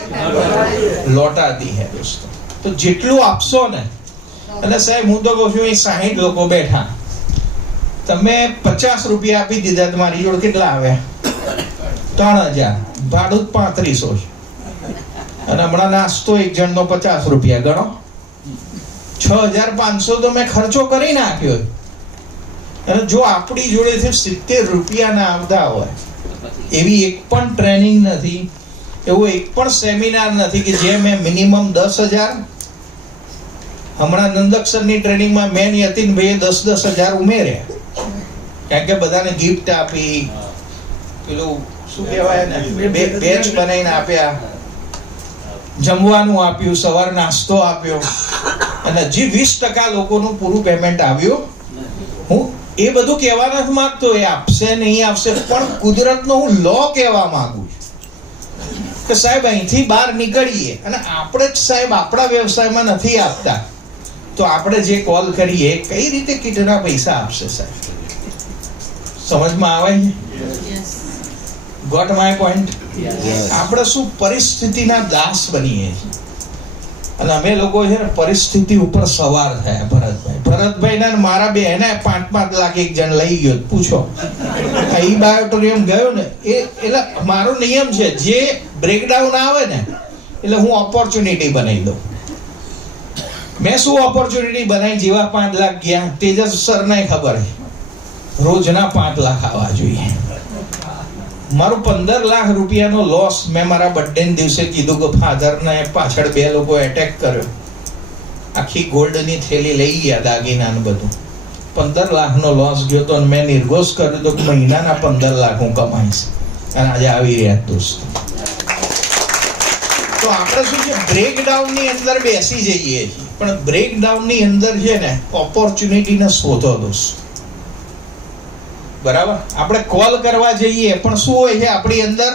લौटाती है दोस्तों. તો જેટલું આપશો ને, અને સાહેબ હું તો કહું છું 60 લોકો બેઠા, તમે 50 રૂપિયા આપી દીધા, તમારી જોડે કેટલા આવ્યા? 3,000. ભાડું 3500 છે. અને હમણાં નાસ્તો એક જણનો 50 રૂપિયા ગણો, 6,500 તો મેં ખર્ચો કરી નાખ્યો. અને જો આપણી જોડેથી 70 રૂપિયા ના આવતા હોય, એવી એક પણ ટ્રેનિંગ નથી, એવો એક પણ સેમિનાર નથી કે જે મેં મિનિમમ 10,000, હમણાં નંદક્ષરની ટ્રેનિંગમાં મેં યતીનભાઈએ 10,000 ઉમેર્યા. કારણ કે બધાને ગિફ્ટ આપી, પેલું શું કહેવાય ને, બેચ બનાવીને આપ્યા, જમવાનું આપ્યું, સવાર નાસ્તો આપ્યો, અને હજી 20% લોકોનું પૂરું પેમેન્ટ આવ્યું. હું એ બધું કહેવા નથી માંગતો, એ આપશે નહીં આપશે, પણ કુદરતનો હું લો કહેવા માંગુ છું કે સાહેબ અહીંથી બહાર નીકળીએ. અને આપણે જ સાહેબ આપણા વ્યવસાયમાં નથી આપતા, તો આપણે જે કોલ કરીએ કઈ રીતે કેટલા પૈસા આપશે સાહેબ? સમજમાં આવે છે? Got my point? આપણે શું પરિસ્થિતિના દાસ બનીએ છીએ. અને અમે લોકો છે ને પરિસ્થિતિ ઉપર સવાર થયા. ભરતભાઈ ને મારા બે એને 5-5 લાખ એક જણ લઈ ગયો. પૂછો, ઈ બાયોટોરિયમ ગયો ને, એટલે મારો નિયમ છે, જે બ્રેકડાઉન આવે ને એટલે હું ઓપોર્ચ્યુનિટી બનાવી દઉં. મેં શું ઓપોર્ચ્યુનિટી બનાવી જેવા 5 લાખ ગયા તેજસ સર ને ખબર રોજના 5 લાખ આવવા જોઈએ. મારું 15 લાખ રૂપિયાનો લોસ મેં મારા બર્થડે દિવસે કીધું કે ફાધર ને પાછળ 2 લોકો એટેક કર્યો, આખી ગોલ્ડની થેલી લઈ ગયા, દાગીના ને બધું. 15 લાખનો લોસ ગયો તો મેં નિર્ઘોષ કર્યો તો મહિનાના 15 લાખ હું કમાઈશ. અને આજે આવી રહ્યા દોસ્તો. તો આપણે શું છે, બ્રેકડાઉન ની અંદર બેસી જઈએ છીએ, પણ બ્રેકડાઉન ની અંદર છે ને ઓપોર્ચ્યુનિટી ને શોધો દોસ્તો. બરાબર? આપણે કોલ કરવા જઈએ પણ શું હોય છે આપણી અંદર?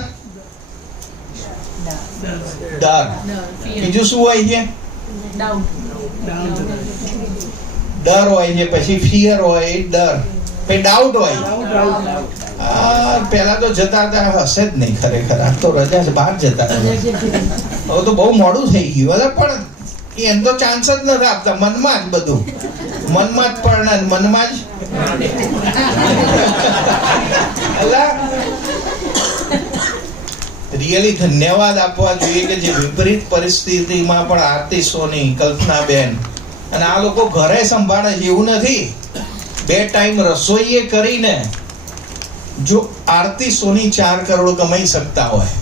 ડર. બીજું શું હોય છે? ડર હોય છે, પછી ફિયર હોય, ડર, પછી ડાઉટ હોય. પેલા તો જતા હતા, હશે જ નહીં ખરેખર. આ તો રજા છે, બહાર જતા હવે તો બહુ મોડું થઈ ગયું. પણ એમ તો ચાન્સ જ નથી આપતા. મનમાં જ બધું, મનમાં જ પણ મનમાં જ રિયલી ધન્યવાદ આપવા જોઈએ કે જે વિપરીત પરિસ્થિતિમાં પણ આરતી સોની, કલ્પનાબેન અને આ લોકો ઘરે સંભાળે છે. એવું નથી, 2 ટાઈમ રસોઈએ કરીને જો આરતી સોની 4 કરોડ કમાઈ શકતા હોય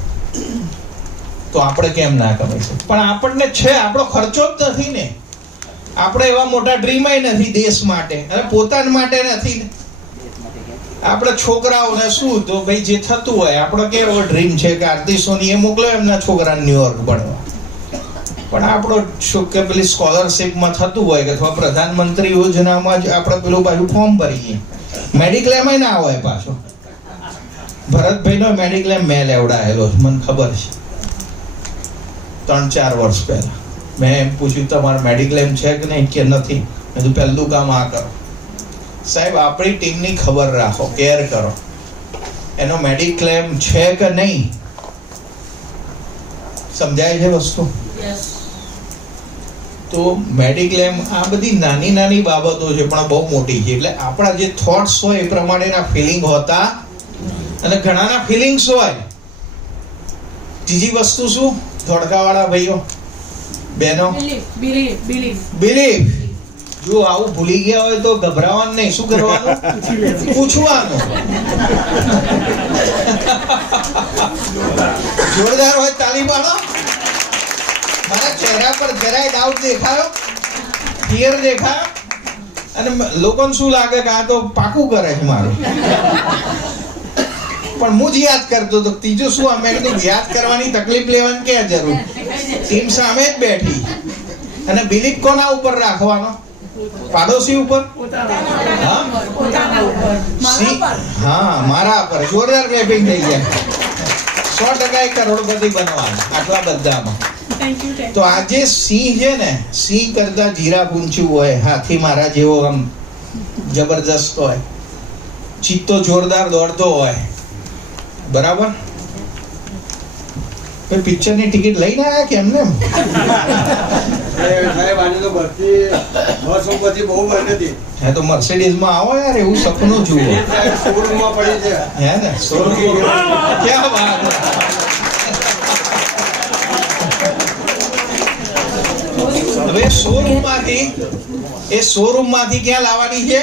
તો આપણે કેમ ના કમાઈ શકીએ? પણ આપણને છે, આપણો ખર્ચો જ નથી ને. આપણે એવા મોટા ડ્રીમય નથી દેશ માટે અને પોતાના માટે નથી. આપણે છોકરાઓને શું, તો ભાઈ જે થતું હોય, આપણો કેવો ડ્રીમ છે કે આરતી સોની એ મોકલો એમના છોકરાને ન્યુયોર્ક ભણવા. પણ આપણો કે પેલી સ્કોલરશીપમાં થતું હોય કે અથવા પ્રધાનમંત્રી યોજનામાં જ આપણે પેલું પાછું ફોર્મ ભરીએ. મેડિક્લેમ ના હોય પાછો. ભરતભાઈનો મેડિક્લેમ મેં લેવડાયેલો, મને ખબર છે. 3-4 વર્ષ પહેલા મેં એમ પૂછ્યું તમારે મેડિક્લેમ છે કે નહીં, કે નથી. મેં તો પહેલું કામ આ કરો, સાહેબ આપણી ટીમની ખબર રાખો, કેર કરો, એનો મેડિક્લેમ છે કે નહીં. સમજાય છે વસ્તુ? તો મેડિક્લેમ આ બધી નાની નાની બાબતો છે પણ બહુ મોટી છે. એટલે આપણા જે થોટ્સ હોય એ પ્રમાણેના ફિલિંગ હોતા, અને ઘણાના ફિલિંગ્સ હોય. ત્રીજી વસ્તુ શું, ધોળકાવાળા ભાઈઓ બહેનો, બિલીફ. જો આવું ભૂલી ગયા હોય તો ગભરાવાનું નહીં. શું કરવાનું? પૂછવાનું. જોરદાર હોય તાલી પાડો. મારા ચહેરા પર જરાય ડાઉટ દેખાયો, ફિયર દેખાયો, અને લોકોને શું લાગે કે આ તો પાકું કરે છે મારું. પણ હું જ યાદ કરતો હતો. ત્રીજું શું, અમે કીધું યાદ કરવાની તકલીફ લેવાની ક્યાં જરૂર, ટીમ સામે જ બેઠી. અને બિલીફ કોના ઉપર રાખવાનો? પાડોશી ઉપર? હા, મારા પર. જોરદાર ક્લેપિંગ થઈ ગયા. 100% કરોડપતિ બનવાનું આટલા બધામાં. તો આજે સિંહ છે ને, સિંહ કરતા જીરાફ ઊંચું હોય, હાથી મારા જેવો આમ જબરદસ્ત હોય, ચિત્તો જોરદાર દોડતો હોય. બરાબર? પિક્ચર ની ટિકિટ લઈને આવ્યા કે એમને? હે તો મર્સિડીઝ માં આવો યાર, એવું સપનું જુઓ. શોરૂમમાં પડી છે. હે ને શોરૂમ? ક્યાં વાત. હવે શોરૂમ માંથી ક્યાં લાવવાની છે?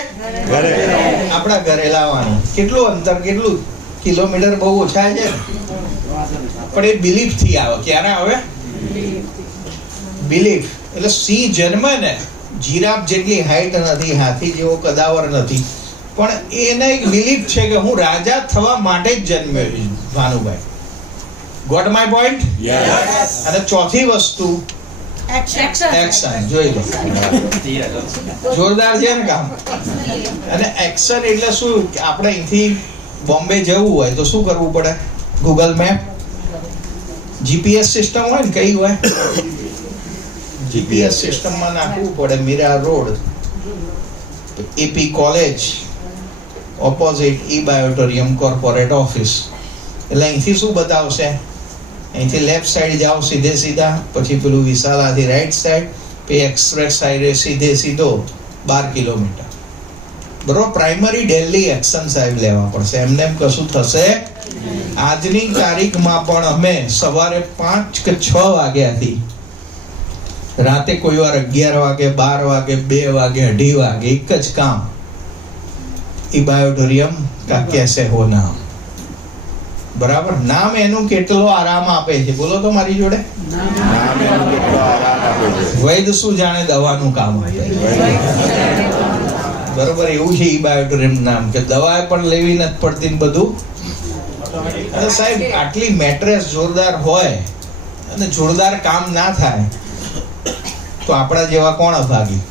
આપણા ઘરે લાવવાની. કેટલું અંતર, કેટલું કિલોમીટર? બહુ ઓછા છે, પણ એ બિલીફ થી આવે. ક્યારે આવે? બિલીફ. એટલે સિંહ જન્મે ને, જીરાફ જેટલી હાઈટ નથી, હાથી જેવો કદાવર નથી, પણ એને એક બિલીફ છે કે હું રાજા થવા માટે જ જન્મ્યો છું. Bhanubhai, got my point? અને ચોથી વસ્તુ એક્શન. જોઈ લો, જોરદાર છે ને કામ. અને એક્શન એટલે શું, આપણે અહીંથી બોમ્બે જવું હોય તો શું કરવું પડે? ગૂગલ મેપ, જીપીએસ સિસ્ટમ હોય ને, કઈ હોય? જીપીએસ સિસ્ટમમાં નાખવું પડે Mira road, AP college opposite ઈ બાયોટોરિયમ કોર્પોરેટ ઓફિસ. એટલે અહીંથી શું બતાવશે? અહીંથી લેફ્ટ સાઈડ જાઓ સીધે સીધા, પછી પેલું વિશાલાથી રાઈટ સાઈડ, પછી એક્સપ્રેસ હાઈવે સીધે સીધો 12 કિલોમીટર. બરોબર? પ્રાઇમરી દિલ્હી એક્શન સાહેબ લેવા પડશે, એમને એમ કશું થશે. આજની તારીખમાં પણ અમે સવારે 5 કે 6 વાગ્યાથી રાતે કોઈ વાર 11 વાગે, 12 વાગે, 2 વાગે, 2:30 વાગે એક જ કામ, ઇબાયોટોરિયમ કા કેસે હો નામ. બરાબર, નામ એનું કેટલો આરામ આપે છે, બોલો તો મારી જોડે. વૈદ શું જાણે દવાનું કામ આપે. બરોબર, એવું છે ઇબાયોટોરિયમ નામ કે દવા પણ લેવી નથી પડતી ને બધું. અને સાહેબ આટલી મેટ્રેસ જોરદાર હોય અને જોરદાર કામ ના થાય તો આપણા જેવા કોણ અભાગી?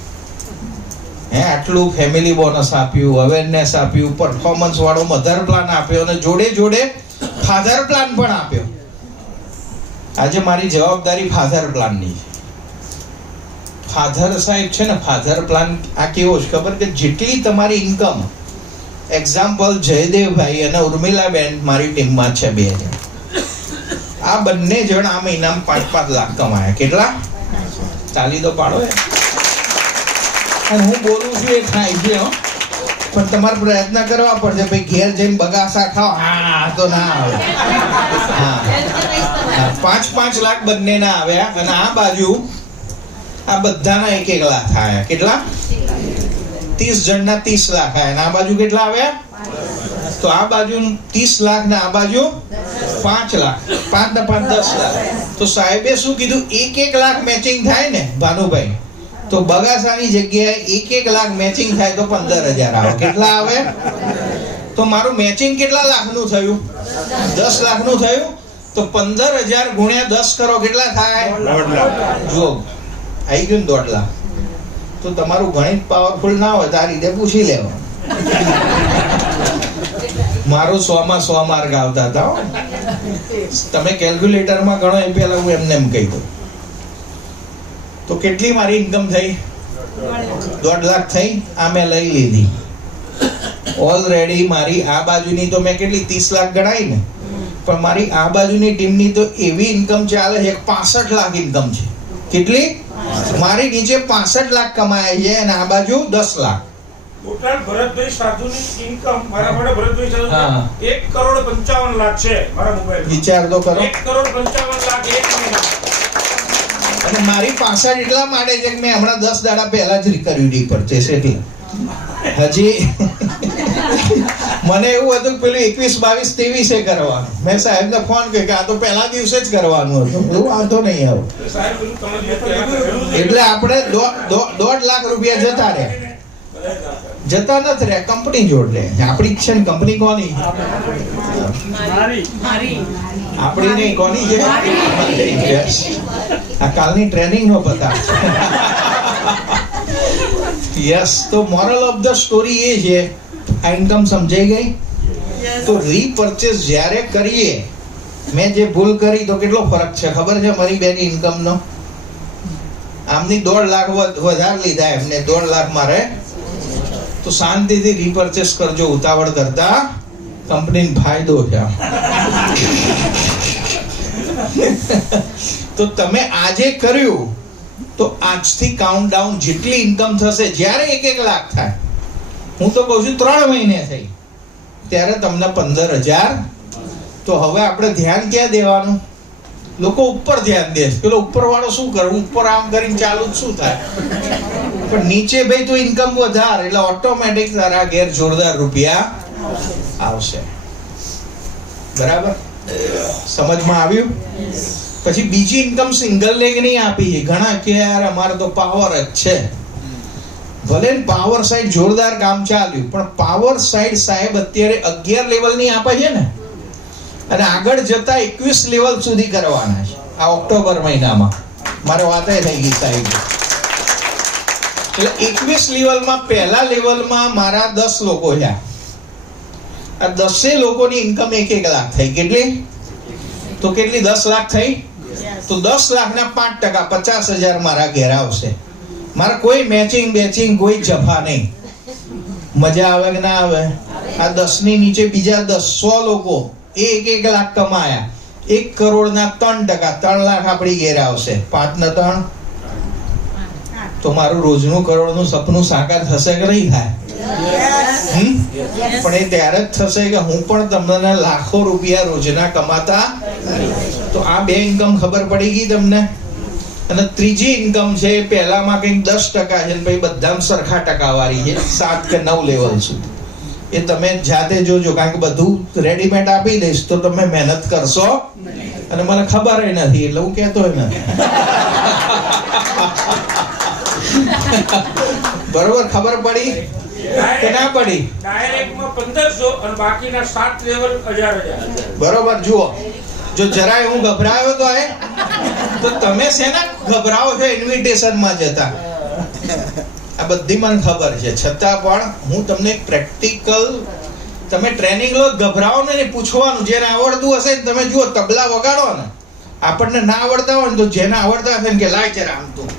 આટલું ફેમિલી બોનસ આપ્યું, અવેરનેસ આપ્યું, પરફોર્મન્સ વાળો મધર પ્લાન આપ્યો અને જોડે જોડે ફાધર પ્લાન પણ આપ્યો. આજે મારી જવાબદારી ફાધર પ્લાનની છે. ફાધર સાહેબ છે ને, ફાધર પ્લાન આ કેવો છે ખબર? કે જેટલી તમારી ઇન્કમ, એક્ઝામ્પલ જયદેવભાઈ અને ઉર્મિલાબેન મારી ટીમમાં છે, 2 જણ. આ બંને જણ આ મહિનામાં 5-5 લાખ કમાયા. કેટલા? તાલી તો પાડો. અને હું બોલું છું એ થાય છે, પણ તમારે પ્રયત્ન કરવા પડશે. ભાઈ ઘેર જઈને બગાસા ખાઓ, હા તો ના આવે. હા, 5-5 લાખ બંને ના આવ્યા. અને આ બાજુ આ બધાના 1-1 લાખ આવ્યા. કેટલા? 30 જણના 30 લાખ આવ્યા. અને આ બાજુ કેટલા આવ્યા? તો આ બાજુ 30 લાખ ને આ બાજુ 5 લાખ. 5 ને 5 10 લાખ. તો સાહેબે શું કીધું? 1-1 લાખ મેચિંગ થાય ને ભાનુભાઈ, તો બગાસાની જગ્યાએ 1-1 લાખ મેચિંગ થાય તો 15,000 આવે. કેટલા આવે? તો મારું મેચિંગ કેટલા લાખનું થયું? 10 લાખનું થયું. તો 15,000 ગુણ્યા 10 કરો, કેટલા થાય? 1.5 લાખ. જો આવી ગયું ને 1.5 લાખ. તો તમારું ગણિત પાવરફુલ ના હોય તો આ રીતે પૂછી લેવાનું. મારું 100 માં 100 માર્ક આવતા હતા. તમે કેલ્ક્યુલેટરમાં ગણો એ પહેલા હું એમને એમ કહી દઉં. તો કેટલી મારી ઇન્કમ થઈ? 1.5 લાખ થઈ. આ મેં લઈ લીધી ઓલરેડી. મારી આ બાજુની તો મેં કેટલી 30 લાખ ગણાઈ ને, પણ મારી આ બાજુની ટીમની તો એવી ઇન્કમ ચાલે છે, 65 લાખ ઇન્કમ છે. કેટલી? મારી નીચે 65 લાખ કમાય છે અને આ બાજુ 10 લાખ. ટોટલ ભરતભાઈ સાધુની ઇન્કમ મારા માટે ભરતભાઈ સાધુ 1,55,00,000 લાખ છે મારા મોબાઈલ. વિચાર તો કરો. 1,55,00,000 લાખ એક મહિના. અને મારી 65 એટલા માટે છે કે મેં હમણાં 10 દાડા પહેલા જ કર્યું રીપર્ચેસ. એટલે હજી મને એવું હતું પેલું 21, 22, 23 કરવાનું. મેં સાહેબને ફોન કર્યો કે આ તો પહેલા દિવસે જ કરવાનું હતું. એવું વાંધો નહીં આવું. એટલે આપણે 1.5 લાખ રૂપિયા જતા રહ્યા. જતા નથી રહ્યા, કંપની જોડ રહે. આપણી છે ને કંપની કોની? આપણી નહીં, કોની છે? આ કાલની ટ્રેનિંગ નો પતા. યસ. તો મોરલ ઓફ ધ સ્ટોરી એ છે, આ ઇન્કમ સમજાઈ ગઈ? તો રીપર્ચેસ જ્યારે કરીએ, મેં જે ભૂલ કરી તો કેટલો ફરક છે ખબર છે મારી બેની ઇન્કમનો? આમની 1.5 લાખ વધારે લીધા, એમને 1.5 લાખ મારે. તો શાંતિથી રીપર્ચેસ કરજો, ઉતાવળ કરતા. કંપનીને ફાયદો છે. તો તમે આજે કર્યું તો આજથી કાઉન્ટડાઉન, જેટલી ઇન્કમ થશે, જ્યારે 1-1 લાખ થાય, હું તો કહું છું 3 મહિને થઈ, ત્યારે તમને 15,000. તો હવે આપણે ધ્યાન ક્યાં દેવાનું? લોકો ઉપર ધ્યાન દે. પેલો ઉપર વાળો શું કરે? ઉપર આમ કરીને ચાલુ શું થાય? પણ નીચે ભાઈ તો ઇન્કમ વધારે, એટલે ઓટોમેટિક તારા ઘેર જોરદાર રૂપિયા આવશે. બરાબર? સમજમાં આવ્યું? પછી બીજી ઇન્કમ સિંગલ લેગ નહીં આપી છે. ઘણા કે યાર અમારે તો પાવર જ છે. ભલે પાવર સાઈડ જોરદાર કામ ચાલ્યું, પણ પાવર સાઈડ સાહેબ અત્યારે 11 લેવલ ની આપે છે ને, અને આગળ જતા 21 લેવલ સુધી કરવાના છે આ ઓક્ટોબર મહિનામાં. મારે વાતે થઈ ગઈ સાહેબ. એટલે 21 લેવલમાં, પહેલા લેવલમાં મારા 10 લોકો છે. આ 10 લોકોની ઇન્કમ 1-1 લાખ થઈ. કેટલી? તો કેટલી? 10 લાખ થઈ. તો 10 લાખના 5% 50,000 મારા ઘેર આવશે. મારે કોઈ મેચિંગ કોઈ જફા નહીં. મજા આવે કે ના આવે? આ 10 ની નીચે બીજા 100 લોકો એ 1-1 લાખ કમાયા. 1 કરોડના 3%, 3 લાખ આપણી ઘેર આવશે. 5 ને 3 તો મારું રોજનું કરોડનું સપનું સાકાર થશે કે નહીં થાય? પણ એ ત્યારે જ થશે કે હું પણ તમને લાખો રૂપિયા રોજના કમાતા. તો આ બે ઇન્કમ ખબર પડી ગઈ તમને? અને ત્રીજી ઇન્કમ છે એ પહેલામાં કંઈક 10% છે ને પછી બધામાં સરખા ટકાવારી છે 7 કે 9 લેવલ સુધી. એ તમે જાતે જોજો, કારણ કે બધું રેડીમેડ આપી દઈશ તો તમે મહેનત કરશો અને મને ખબર નથી એટલે હું કહેતો નથી. બરોબર, ખબર પડી કે ના પડી? ડાયરેક્ટમાં 1500 અને બાકીના 7 લેવલ 1000. બરોબર. જુઓ, જો જરાય હું ગભરાયો તો તમે શેના ગભરાવો છો ઇન્વિટેશનમાં જતા? આ બધી મને ખબર છે, છતાં પણ હું તમને પ્રેક્ટિકલ, તમે ટ્રેનિંગ લો, ગભરાવો ને, પૂછવાનું. જેને આવડતું હશે ને, તમે જુઓ તબલા વગાડો ને, આપણને ના આવડતા હોય ને તો જેને આવડતા હશે ને કે લાય છે રામ તું,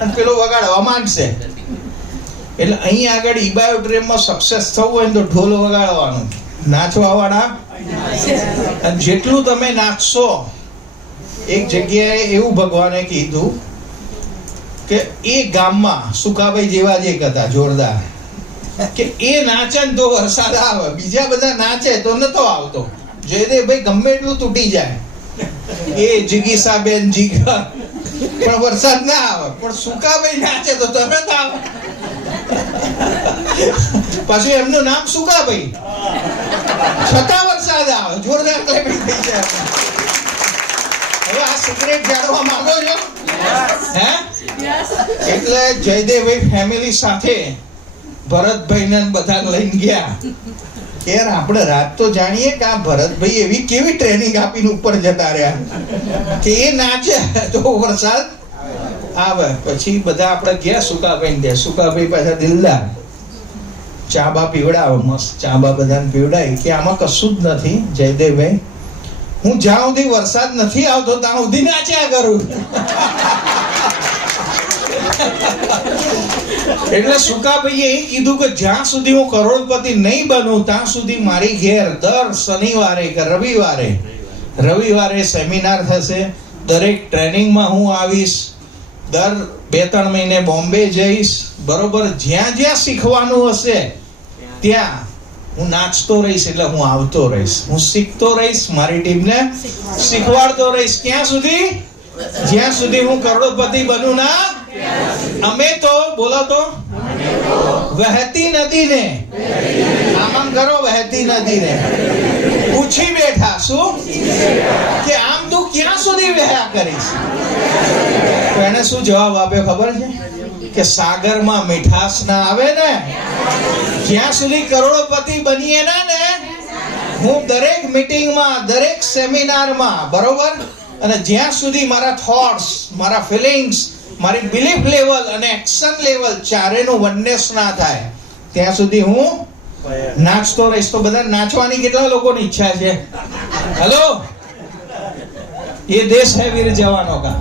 અને પેલો વગાડવા માંડશે. એટલે અહીં આગળ ઈબાયોટ્રેમમાં સક્સેસ થવું હોય ને તો ઢોલ વગાડવાનું, નાચવા વાળા. અને જેટલું તમે નાચશો, એક જગ્યાએ એવું ભગવાને કીધું કે એ ગામમાં સુકાભાઈ જેવા જ એક હતા જોરદાર, કે એ નાચે ને તો વરસાદ આવે, બીજા બધા નાચે તો નતો આવતો. જયદેવભાઈ ગમે એટલું તૂટી જાય, એ જીગીસાબેન જીગા, પણ વરસાદ ના આવે. પણ સુકાભાઈ નાચે તો તમે તો આવો. પાછું એમનું નામ સુકાભાઈ, છતાં વરસાદ આવે, જોરદાર ક્લાઇમેટ થઈ જાય. હવે આ સિક્રેટ જાણવા માંગો છો? હે? એટલે જયદેવભાઈ ફેમિલી સાથે ભરતભાઈને બધા લઈને ગયા. યાર આપણે રાત તો જાણીએ કે આ ભરતભાઈ એવી કેવી ટ્રેનિંગ આપીને ઉપર જતા રહ્યા કે એ નાચે તો વરસાદ આવે. પછી બધા આપણે ગયા સુકાભાઈ ત્યાં. સુકાભાઈ પાછા દિલદાર, ચા બા પીવડાવે, મસ્ત ચા બા બધાને પીવડાય. કે આમાં કશું જ નથી જયદેવભાઈ, હું જ્યાં સુધી વરસાદ નથી આવતો ત્યાં સુધી નાચ્યા કરું. એટલે સુકાભાઈએ એ કીધું કે જ્યાં સુધી હું કરોડપતિ નહીં બનું ત્યાં સુધી મારી ઘેર દર શનિવારે કે રવિવારે સેમિનાર થશે. દરેક ટ્રેનિંગમાં હું આવીશ. દર 2-3 મહિને બોમ્બે જઈશ. બરોબર, જ્યાં જ્યાં શીખવાનું હશે ત્યાં હું નાચતો રહીશ, એટલે હું આવતો રહીશ, હું શીખતો રહીશ, મારી ટીમને શીખવાડતો રહીશ. ક્યાં સુધી? જ્યાં સુધી હું કરોડપતિ બનું ના. અમે તો બોલો તો વહેતી નદીને, આમ કરો, વહેતી નદીને પૂછી બેઠા. શું કે આમ તું ક્યાં સુધી વહ્યા કરીશ? તો એને શું જવાબ આપ્યો ખબર છે? કે સાગરમાં મીઠાશ ના આવે ને, જ્યાં સુધી કરોડપતિ બનીએ ને, હું દરેક મીટિંગમાં, દરેક સેમિનારમાં, બરોબર, અને જ્યાં સુધી મારા થોટ્સ, મારા ફિલિંગ્સ, મારી બિલીફ લેવલ અને એક્શન લેવલ ચારેનું વનનેસ ના થાય ત્યાં સુધી હું નાચતો રહીશ. તો બધા નાચવાની કેટલા લોકોની ઈચ્છા છે? હેલો, ये देश है वीर जवानों का.